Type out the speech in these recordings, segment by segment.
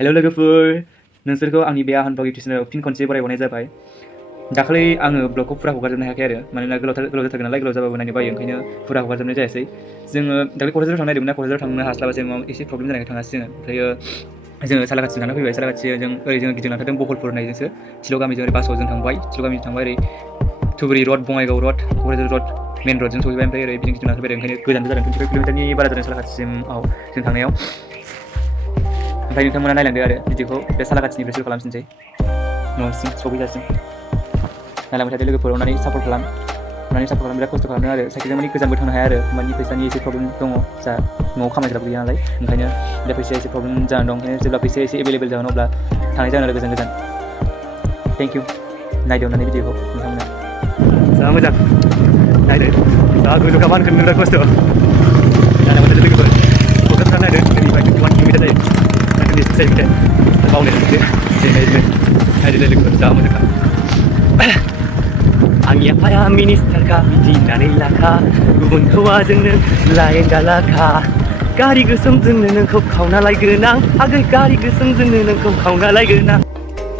Hello लोगोफोर, नोंसोरखौ आंनि बे आहन ब्लग इउटिउब चेनेलाव फिन खनसे बरायहरनाय जाबाय। दाखालि आङो ब्लगखौ फुरा हगारजोबनो हायाखै आरो मानोना गोलाव जाथारगोन नालाय, गोलाव जाबाबो नायनो बायो, ओंखायनो फुरा हगारजोबनाय जायासै। जोङो दाखालि क'क्राझाराव थांनो नागिरदोंमोन ना, क'क्राझाराव थांनो हास्लाबासै, एसे प्रब्लेम जानायखाय थाङासै जोङो। ओमफ्रायो जोङो सालाकाथिजों थांना फैबाय। सालाकाथिजों ओरै जोङो गिदिंना थांदों बहलफुर होननायजोंसो, थिल' गामिजों ओरै बासआव जों थांबाय। थिल' गामिजों थांबाय ओरै धुबुरी रड, बङाइगाव रड, क'क्राझार रड, मेन रडजों सहैबाय। ओमफ्राय ओरै गिदिंना फैबाय, ओंखायनो गोजानबो जादों, 25 किल'मिटारनि बारा जादों सालाकाथिसिमाव जों थांनायाव। ओमफ्राय नोंथांमोना नायलांदो आरो भिडिअखौ बे सालाकाथिनिफ्राय शुरू खालामफिनसै न'सिम सौहैजासिम। नायलांबाय थादो लोगोफोर, अननानै सापर्ट खालाम, बिराद खस्थ' खालामदों आरो साइकेलजों माने गोजानबो थांनो हाया आरो, माने फैसानि एसे प्रब्लेम दङ। जा न'आव खामायग्राबो गैया नालाय, ओंखायनो दा फैसाया एसे प्रब्लेम जानानै दं। ओंखायनो जेब्ला फैसाया एसे एभेलेबेल जागोन अब्ला थांनाय जागोन आरो गोजान। थेंक इउ, नायदो अननानै भिडिअखौ नोंथांमोना। जा मोजां नायदो, जा गोजौखा मानखोनो बिराद खस्थ'। नायलांबाय थादो लोगोफोर, क'क्राझार नायदो, जोंनिफ्राय 21 किल'मिटार जायो। जोंनि जायगाया बावलायलांदो, नायदो लोगोफोर, जा मोजांखा। आंनि आफाया मिनिस्टारखा, मिथिनानै लाखा, गुबुन हौवाजोंनो लायेन दालाखा। गारि गोसोमजोंनो नोंखौ खावना लायगोन आं, आगै गारि गोसोमजोंनो नोंखौ खावना लायगोन आं।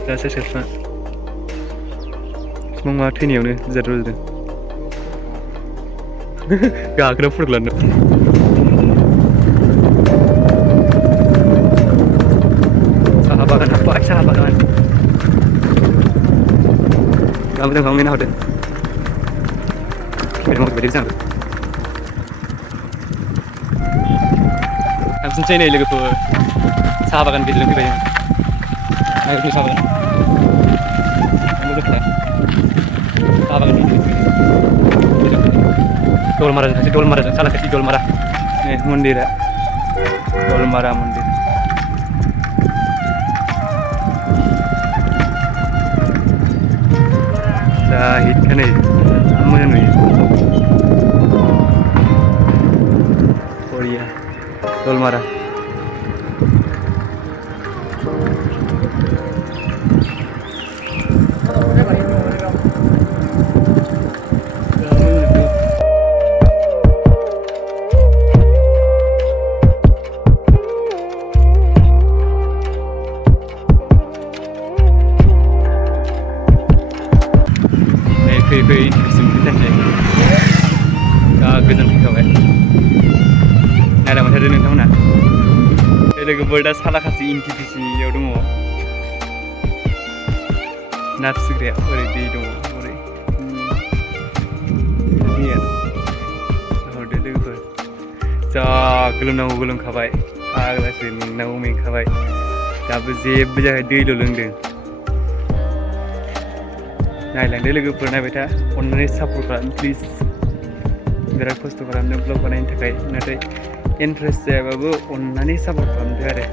दा सोर बिफां मा थैनायावनो जाद्राय जादों। गाखोना फट' लानो साहा बागान हाबबाय, साहा बागान। जा मोजां खालामनानै नाहरदो, बायदि जानांगौ। थांफिनसै नै लोगोफोर, साहा बागान गेजेरजों फैबाय जों। साहा बागान, साहा बागान गेजेरजों फैबाय। दलमाराजों थांसै, दलमाराजों सालाकाथि दलमारा मन्दिरा, दलमारा मन्दिर। जा हिटखा नै, जा मोजां नुयो। बरिया दलमारा। फैयै इन्टिभिसिम फैथारसै, जा गोजोन फैखाबाय। नायलांबाय थादो नोंथांमोना। लोगोफोर, दा सालाकाथि इन्टिभिसियाव दङ ना फिसिग्राया, ओरै दै दङ, ओरै हरदो लोगोफोर, जा गोलोमनांगौ गोलोमखाबाय, फाग्लासो मेंनांगौ मेंखाबाय, दाबो जेबो जायाखै, दैल' लोंदों। नायलांदो लोगोफोर, नायबाय था, अननानै सापर्ट खालाम प्लिज। बिराद खस्थ' खालामदों ब्लग बानायनो थाखाय, नाथाय इन्टारेस्ट जायाबाबो अननानै सापर्ट खालामदो आरो।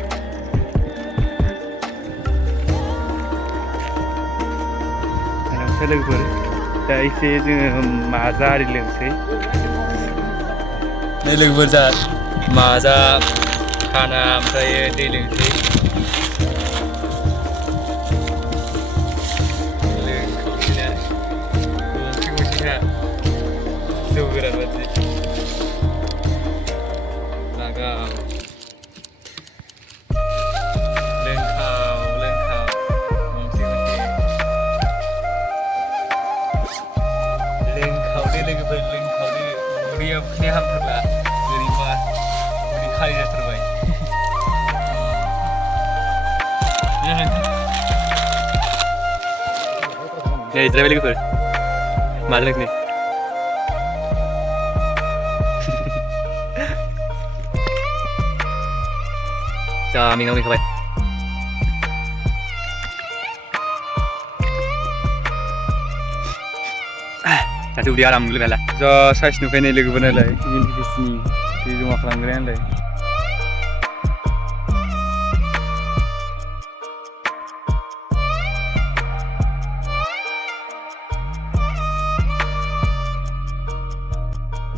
नायलांबाय था लोगोफोर, दा एसे जोङो माजा आरि लोंसै। नै लोगोफोर, जा माजा खाना, ओमफ्राय दै लोंसै। जौ गोरान बादि लागाव लोंखाव गंसे लोंखावदो लोगोफोर, लोंखावदो, उदैया उखैनाया हामथारला, बोरैबा उदै खालि जाथारबाय। नै जिरायबाय लोगोफोर, माजों लोंसै। जा मेंनांगौ मेंखाबाय। दासो उदैया आराम मोनलायबाय हाला। जा साइस नुखायो नै लोगोफोर, नायलाय इन्टिभिसिनि दै जमा खालामग्राया नायलाय।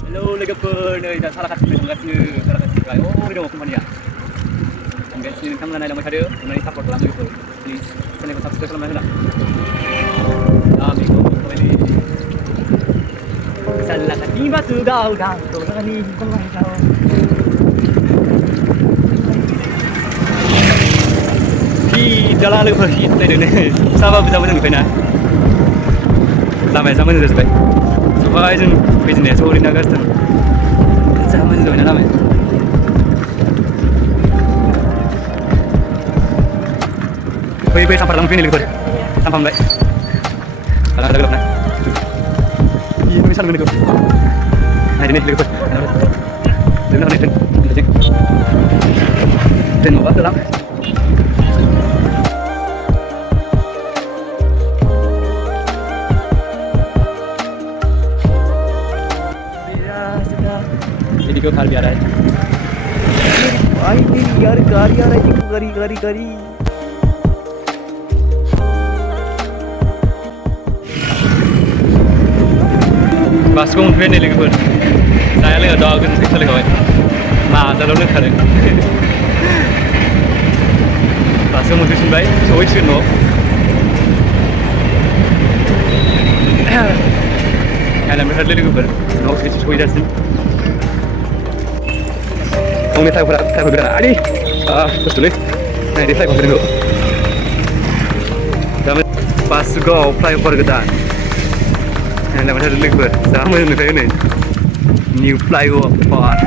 हेलौ लोगोफोर, नै दा सालाकाथिनिफ्राय थांगासिनो, सालाकाथिनिफ्राय हरै दङ कम्पानिया। थांगासिनो, नोंथांमोना नायलांबाय थादो, अननानै सापर्ट खालाम लोगोफोर, प्लिज। चेनेलखौ साबसक्राइब खालामना होना। सालाकाथि बासुगाव दांदरानि बङाइगाव। जाला लोगोफोर नायदो नै साहाबाबो जा मोजां नुबायना लामाया जा मोजां जाजोब्बाय सबाय जों फैजेननाया सहैना गासिनो जा मोजां जाबायना लामाया फै सामफ्राम फैनो लोगोफोर सामफ्रामलाय आलादा गोलावना iya nunggu salam dulu nah ini logofor dulu nih dan mau dalam jadi gue kali biar aja wah ini yaar gari आ रहा है gari बासखौ मोनफैबाय नै लोगोफोर नाया लोङा दा गोजोन सालायखाबाय नाजाल' लोंखादों बासखौ मोनफैफिनबाय सहैसिगोन न'आव नायलांबाय लोगोफोर न'आव सहैजासिम फंनि टाइमफोरा गोदान आदै खस्थ'लै नायदो फ्लाइअभार दा बासुगाव फ्लाइअभार गोदान नायलांबाय थादो लोगोफोर जा मोजां नुखायो नै निउ फ्लाइअभार